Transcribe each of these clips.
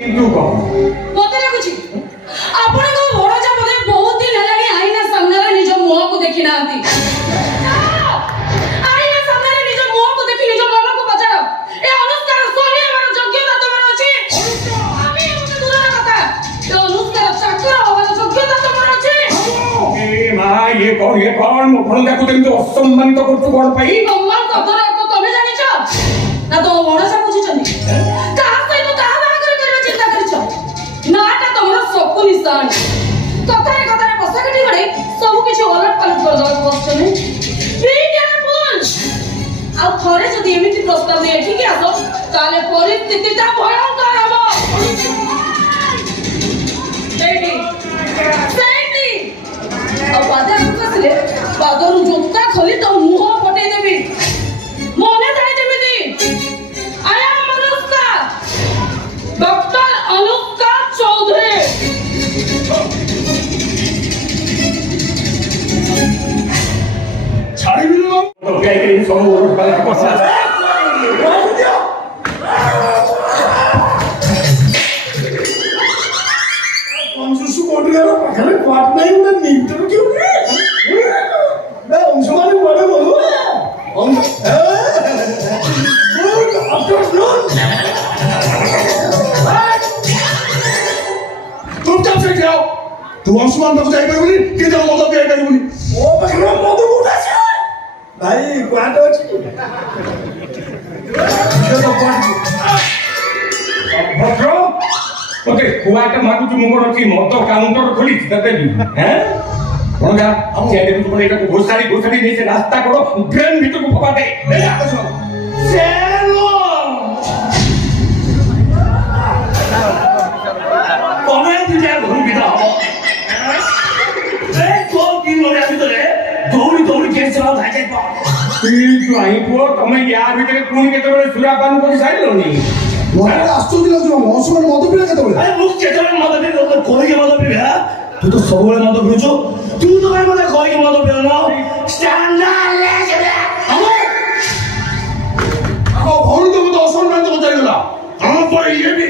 কিন্তু কম মতে লাগুଛି ଆପଣଙ୍କ ଭଣଜା ବୋଧେ ବହୁତ ଦିନ ହେଲାଣି ଆଇନା ସାମ୍ନାରେ ନିଜ ମୁହଁକୁ ଦେଖି ନାହାନ୍ତି। ଆଇନା ସାମ୍ନାରେ ନିଜ ମୁହଁକୁ ଦେଖି ନିଜ ମନକୁ ପଚାର, ଏ ଅନୁଷ୍କାର ସ୍ୱାମୀ ହେବାର ଯୋଗ୍ୟତା ତମର ଅଛି? ଆମେ ଏମିତି ଦୂରର କଥା, ଏ ଅନୁଷ୍କାର ଚାକର ହେବାର ଯୋଗ୍ୟତା ତମର ଅଛି? ଏ ମା ଇଏ କଣ ମୋ ଭଣଜାକୁ ଯେମିତି ଅସମ୍ମାନିତ କରୁଛୁ କଣ ପାଇଁ? ସମ୍ମାନ ଶବ୍ଦର ଅର୍ଥ ତମେ ଜାଣିଛ ନା ତମ ଭଣଜା ବୁଝିଛନ୍ତି? କାହା ସହିତ କାହା ବାହାଘର କରିବା ଚିନ୍ତା କରିଛ? ନାଟା ତମର ସବୁ ନିଶାଣି। କଥାରେ କଥାରେ ପଶାକାଠି ଗଡ଼େ ସବୁ କିଛି ଓଲଟ ପାଲଟ କରିଦେବାକୁ ବସୁଛନ୍ତି। ଆଉ ଥରେ ଯଦି ଏମିତି ପ୍ରସ୍ତାବ ନେଇ ଏଠିକି ଆସ ତାହେଲେ ପରିସ୍ଥିତିଟା ଭୟଙ୍କର ହବ। ସେଇଠି ଆଉ ପାଦକୁ ଆସିଲେ ପାଦରୁ ଜୋତା ଖୋଲି ତ ମୁହଁ ପଟେଇ ଦେବି। ମନେ ଥାଏ ଯେମିତି I am Anushka, doctor Anushka Chowdhury. ଛାଡ଼ିବି ନା ତ କାହିଁକି ସବୁ ପଛା पंचुसु कोटी का पाखरे क्वाट नहीं उन्हें नीटर क्यों है? मैं अंशुमानी बड़े बोलूँ गुड आफ्टरनून। तुम जब से क्या हो? तू अंशुमान तक जाएगा बोली किधर मदद दिया करी बोली? ओ पाखरे मदद उठा चाहिए भाई क्वाट हो चाहिए ये तो क्वाट ଭଦ୍ର ମତେ କୁଆଟା ମାଗୁଛୁ ମୁଁ କଣ ଅଛି ମଦ କାଉଣ୍ଟର ଖୋଲିଛି ତତେ ହେଁ ଭଣଜା ସେ ଦେଖୁଛୁ କଣ ଏଟାକୁ ଘୋଷାଡ଼ି ନେଇ ସେ ରାସ୍ତା କଡ଼ ଡ୍ରେନ୍ ଭିତରକୁ ଫୋପାଟେ ତମେ ଦୁନିଆ ଘରୁ ବିଦା ହବ ଭିତରେ ଦୌଡ଼ି ଦୌଡ଼ି କେସ୍ ଭାଇ ପୁଅ ତମେ ୟା ଭିତରେ ପୁଣି କେତେବେଳେ ସୁରାପାନ କରି ସାରିଲଣି? ଆଶ୍ଚର୍ଯ୍ୟ ଲାଗୁଛି ଅଂଶୁମାନ ମଦ ପିଲା କେତେବେଳେ? ଆରେ ମୁଁ କେତେବେଳେ ମଦ ପିଇ କହିକି ମଦ ପିଇବି? ତୁ ତ ସବୁବେଳେ ମଦ ପିଉଛୁ, ତୁ ତ ଭାଇ ମତେ କହିକି ମଦ ପିଉନ। ଆମ ଭଉଣୀ ତ ମତେ ଅସମ୍ମାନିତ ପଚାରିଗଲା। ଆମ ପରେ ଇଏ ବି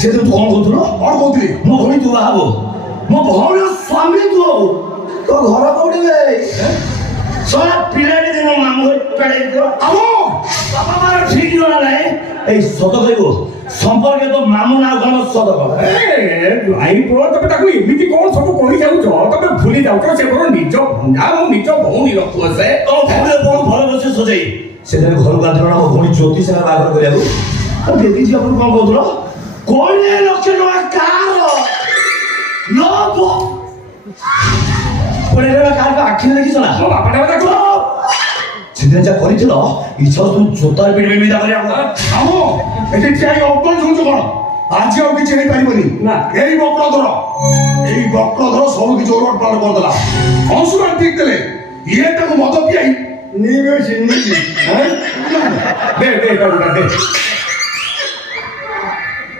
ସେ ତୁ କଣ କହୁଥିଲ? କଣ କହୁଥିଲି? ମୋ ଭଉଣୀ ତୁ ବାହା ହବ, ମୋ ଭଉଣୀର ସ୍ୱାମୀ ତୁ ହବୁ। ତୋ ଘର କୋଉଠି ବେ? ଶଳା ପିଲାଟି ଦିନ ମାମୁଁ ଘର ଆମ ବାପା ମାର ଠିକ ଜଣା ନାହିଁ। ଏଇ ସତ କହିବୁ ସମ୍ପର୍କ ତ ମାମୁଁ ନା କଣ ସତ କହ? ଭାଇ ପୁଅ ତମେ ତାକୁ ଏମିତି କଣ ସବୁ କହି ଯାଉଛ? ତମେ ଭୁଲି ଯାଉଛ ସେ ମୋର ନିଜ ଭଣ୍ଡା ମୋ ନିଜ ଭଉଣୀର ପୁଅ। ସେ ତମ ଭଉଣୀ କଣ ଘର ବସି ସଜେଇ ସେଦିନ ଘରକୁ ଆସିଲ ନା ମୋ ଭଉଣୀ ଜ୍ୟୋତି ସାଙ୍ଗରେ ବାହାଘର କରିବାକୁ? ଆଉ ଦିଦି ଝିଅ କଣ କହୁଥିଲ? 20 ଲକ୍ଷ ଟଙ୍କା କାର କାହାକୁ ଆଖିରେ ଦେଖିଛ ନା? ମୋ ବାପାଟା ତାକୁ ସେଦିନ ଯାହା କରିଥିଲ ଇଚ୍ଛା ତୁ ଜୋତାରେ ପିଡ଼ିବି ବିଦା କରିବାକୁ। ଆମ ଏଠି ଠିଆ ହେଇ ଅପମାନ ଶୁଣୁଛୁ କଣ? ଆଜି ଆଉ କିଛି ହେଇପାରିବନି ନା। ଏଇ ବକ୍ରଧର ସବୁ କିଛି ଓଲଟ ପାଲଟ କରିଦେଲା। ଅଂଶୁମାନ ଠିକ ଦେଲେ ଇଏ ତାକୁ ମଦ ପିଆଇ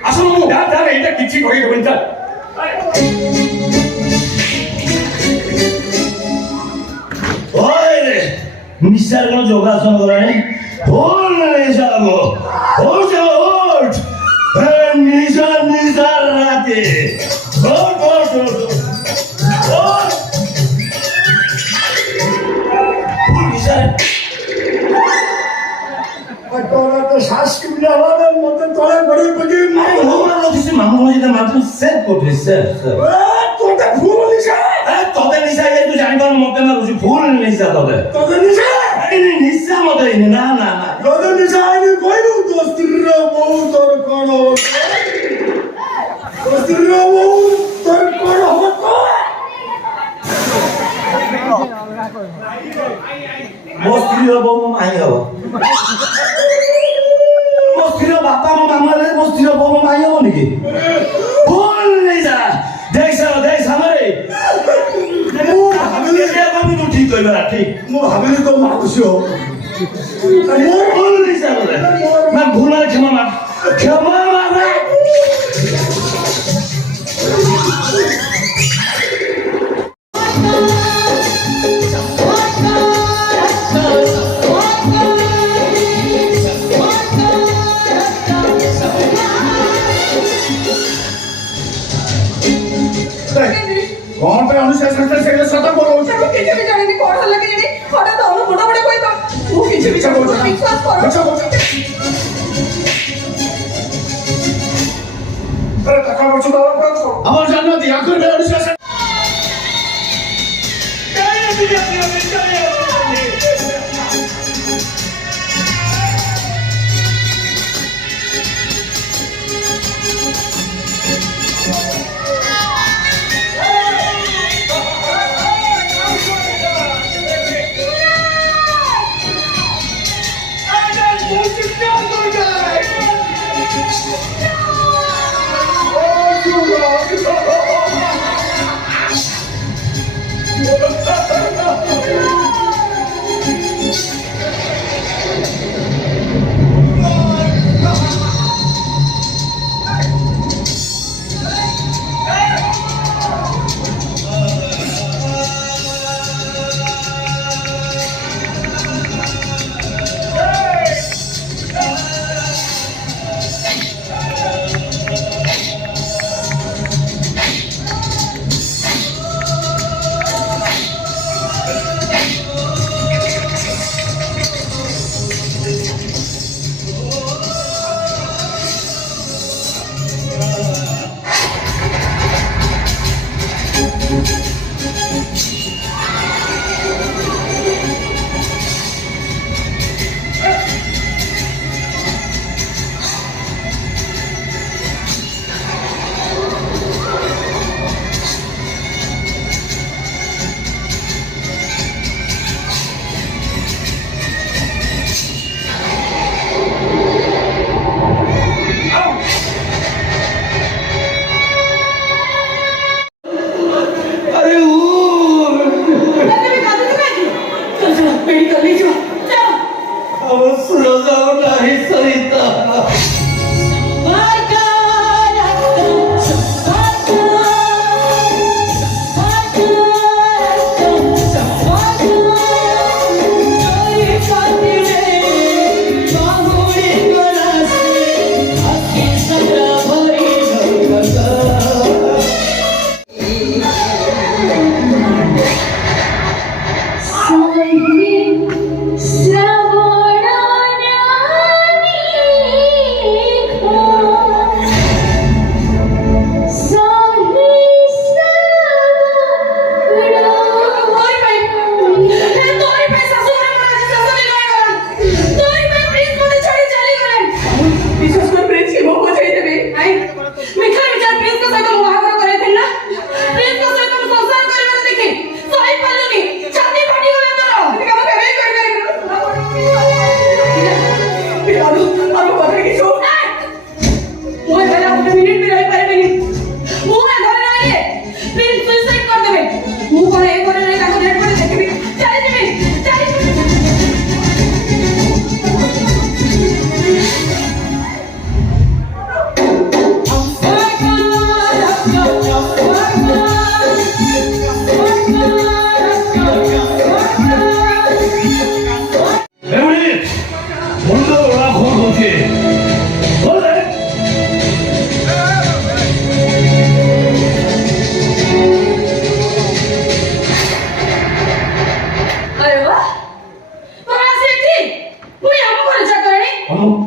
ଆସୁ ମୁଁ ଏଇଟା କିଛି କହିଦେବନି ଚାଲ। নিশার কোনো যোগাসন করে নেই ভুল নিশাবো নিশার রাতে মামু মাত্র সেভ করছিস স্যার ভুল নিশা তোদের নিশা তু জানিবার মতে না বুঝি ভুল নিশা তোদের নিশা নিশা মতে না না না তোদের নিশা আইনি কইবু দোস্তির বউ তোর কোন দোস্তির বউ তোর কোন হবে ମୋ ସ୍ତ୍ରୀର ବୋଉ ମୋ ମାଇଁ ହବ ମୋ ସ୍ତ୍ରୀର ବାପା ମୋ ମାମା ହେଲେ ମୋ ସ୍ତ୍ରୀର ବୋଉ ମୋ ମାଇଁ ହବନି କି? ଭୁଲ ନିଶା দেখ সামনে ମୁଁ ଠିକ କହିବା ଠିକ ମୁଁ ଭାବିଲି ତ ମାଉସୀ ହବ ମୋର ଭୁଲ ନିଶା ନା ଭୁଲ କ୍ଷମା ମା କ'ଣ ପାଇଁ ଅନୁଶାସନ ସେଇଟା ସତ କହୁଛ? ମୁଁ କିଛି ବି ଜାଣିନି କ'ଣ ହେଲା କେଜାଣି ହଠାତ୍ ଅଣୁ ମୁଣ୍ଡ ମୁଣ୍ଡ କହିଦ ମୁଁ କିଛି ବି ମିଛ କହୁଛ ନା? ବିଶ୍ୱାସ କର ମିଛ କହୁଛ? ଆରେ টাকা বলছো বাবা বলছো আমার জান্নাত দিয়া করবে অনুশাসন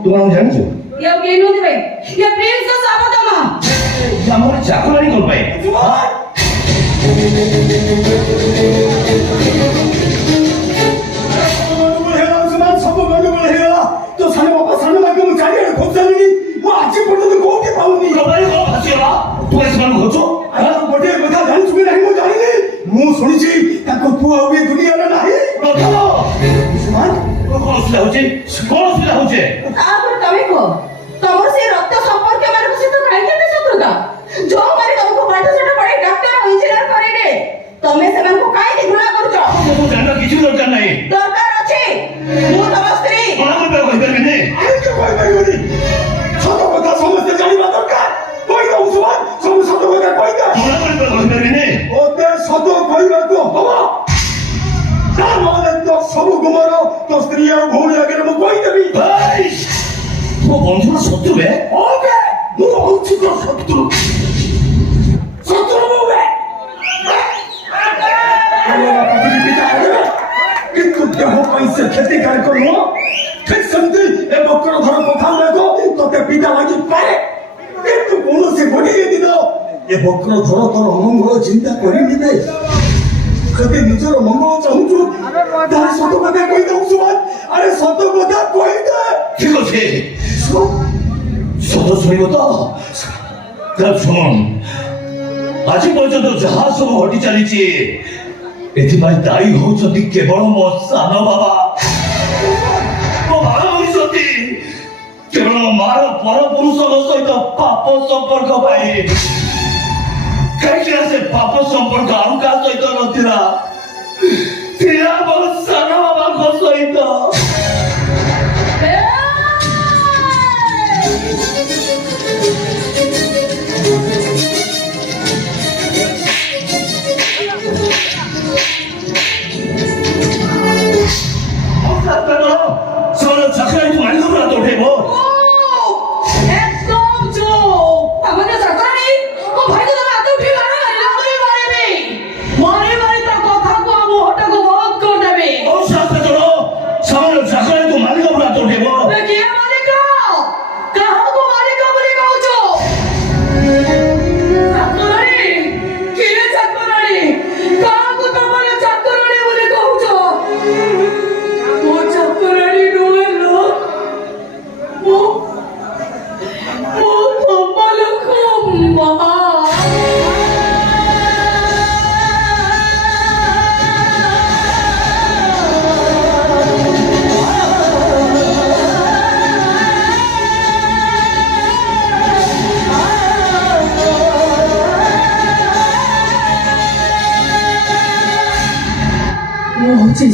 তোমার জানিছো আমার চাকরানি কোন পাই ସବୁ ଗଣ୍ଡଗୋଳ ହେଇଗଲା ତୋ ସାନ ବାପା ସାନ ବାପା ମୁଁ ଚାରିଆଡେ ଖୋଜାଲିଣି ମୁଁ ଆଜି ପର୍ଯ୍ୟନ୍ତ କୋଉଠି ପାଉନି ଗୋଟିଏ କଥା ଜାଣିଛୁ କି ନାହିଁ ମୁଁ ଜାଣିନି ମୁଁ ଶୁଣିଛି ତାଙ୍କ ପୁଅ ଆଉ ଏ ଦୁନିଆରେ ନାହିଁ କଣ ଅସୁବିଧା ହଉଛି ତାପରେ ତମେ କୁହ ତମର ସେ ରକ୍ତ ସମ୍ପର୍କ ମାନଙ୍କ ସହିତ କାହିଁକି ଶତ୍ରୁତା ଯୋଉମାନେ ତମକୁ ପାଠ ସାଠ ପଢେଇ ଡାକ୍ତର ଇଞ୍ଜିନିୟର କରେଇଲେ ତମେ ସେମାନଙ୍କୁ କାହିଁକି ଘୃଣା କରୁଛ ମୁଁ ଜାଣିବା କିଛି ଦରକାର ନାହିଁ ଦରକାର ଅଛି ମୁଁ ତମ ସ୍ତ୍ରୀ କହିପାରିବିନି କହିପାରିବନି ସତ କଥା ସମସ୍ତେ ଜାଣିବା ଦରକାର କହିଦଉ ସୁମାନ ସବୁ ସତ କଥା କହିପାରିବିନି ଓତେ ସତ କହିବାକୁ ହବ ତା ନହେଲେ ତ ସବୁ ଗୁମର ତୋ ସ୍ତ୍ରୀ ଆଉ ଭଉଣୀ ଆଗରେ ମୁଁ କହିଦେବି ମୋ ବନ୍ଧୁର ଶତ୍ରୁ ବେ ଓକେ ମୁଁ ହଉଛି ତୋ ଶତ୍ରୁ ଶତ୍ରୁ ମୁଁ ବେ ସେଠି କାରିକ ନୁହଁ ଠିକ ସେମିତି ଏ ବକ୍ର ଧର କଥା ଗୁଡାକ ତତେ ପିତା ଲାଗି ପାରେ କିନ୍ତୁ କୌଣସି ଗୋଟିଏ ଦିନ ଏ ବକ୍ର ଧର ତୋର ଅମଙ୍ଗଳ ଚିନ୍ତା କରିନିବେ ଯଦି ନିଜର ମଙ୍ଗଳ ଚାହୁଁଛୁ ତାହେଲେ ସତ କଥା କହିଦଉ ସୁବାଦ ଆରେ ସତ କଥା କହିଦେ ଠିକ ଅଛି ସତ ଶୁଣିବ ତ ଶୁଣ ଆଜି ପର୍ଯ୍ୟନ୍ତ ଯାହା ସବୁ ଘଟି ଚାଲିଛି ଏଥିପାଇଁ ଦାୟୀ ହଉଛନ୍ତି କେବଳ ମୋ ସାନ ବାବା ମୋ ବାବା ହଉଛନ୍ତି କେବଳ ମୋ ମାର ପରପୁରୁଷଙ୍କ ସହିତ ପାପ ସମ୍ପର୍କ ପାଇଁ କାହିଁକିନା ସେ ପାପ ସମ୍ପର୍କ ଆଉ କାହା ସହିତ ନଥିଲା ଥିଲା ମୋ ସାନ ବାବାଙ୍କ ସହିତ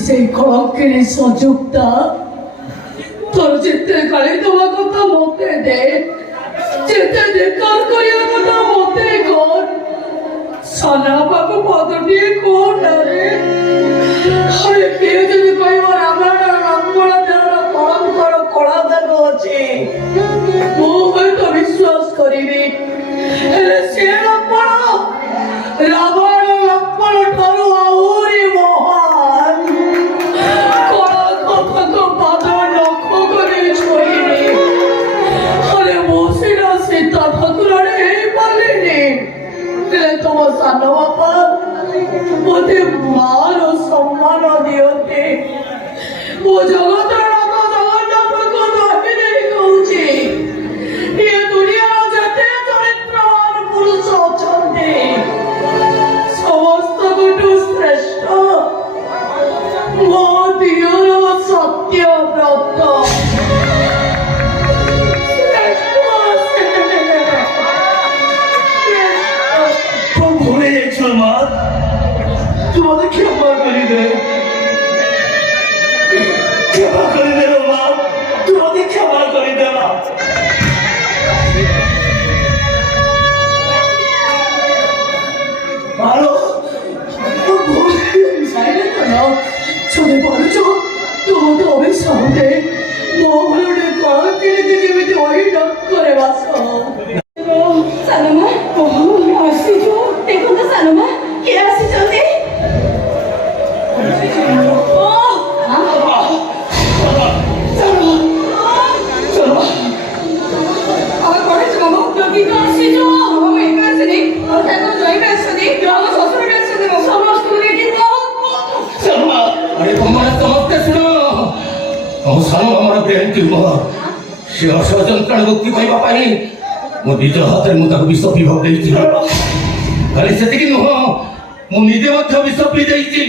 সেই কলঙ্কের সুযোগটা তোর যেতে কালে তোমার কথা মতে দে যেতে দে তোর করিয়া কথা মতে কর সানা বাবু পদ দিয়ে কোন রে আরে কেউ যদি কইবার আমার রামপড়া দেওয়ার কলঙ্কর কড়া দাগ আছে ମୁଁ ହୁଏତ ବିଶ୍ୱାସ କରିବି ହେଲେ ସେ ରାବଣ ରାବଣ ଠାରୁ ଆହୁରି ମହାନ କଳଙ୍କ ପାଦ ନଖ କରି ଛୁଇଁନି ଆରେ ମୁଁ ସିନା ସୀତା ଠାକୁରାଣୀ ହେଇପାରିଲିନି ହେଲେ ତମ ସାନ ବାପା ମୋତେ ମାର ସମ୍ମାନ ଦିଅନ୍ତି ମୋ ଜଗତର ଜଗନ୍ନାଥଙ୍କୁ ଧରି ଦେଇ କହୁଛି ଏ ଦୁନିଆର ଯେତେ ଚରିତ୍ରବାନ ପୁରୁଷ ଅଛନ୍ତି ସମସ୍ତଙ୍କଠୁ ଶ୍ରେଷ୍ଠ ମୋ ଦିଅର ସତ୍ୟବ୍ରତ ভুলে যাচ্ছ মা তোমাদের ক্ষমা করে দে ক্ষমা করে দে মা তোমাদের ক্ষমা করে দে মা ভালো চলে পারছ তোমাকে অবিশ্রামে মহলরে কলঙ্কিনীকে যেমিতি অহিনক করে বাস সালমা আসিছো দেখুন তো সালমা কে আসিଛନ୍ତି ଯନ୍ତ୍ରଣ ମୁକ୍ତି କରିବା ପାଇଁ ମୋ ନିଜ ହାତରେ ମୁଁ ତାକୁ ବିଷ ପିଇବାକୁ ଦେଇଛି ଖାଲି ସେତିକି ନୁହଁ ମୁଁ ନିଜେ ମଧ୍ୟ ବିଷ ପିଇ ଦେଇଛି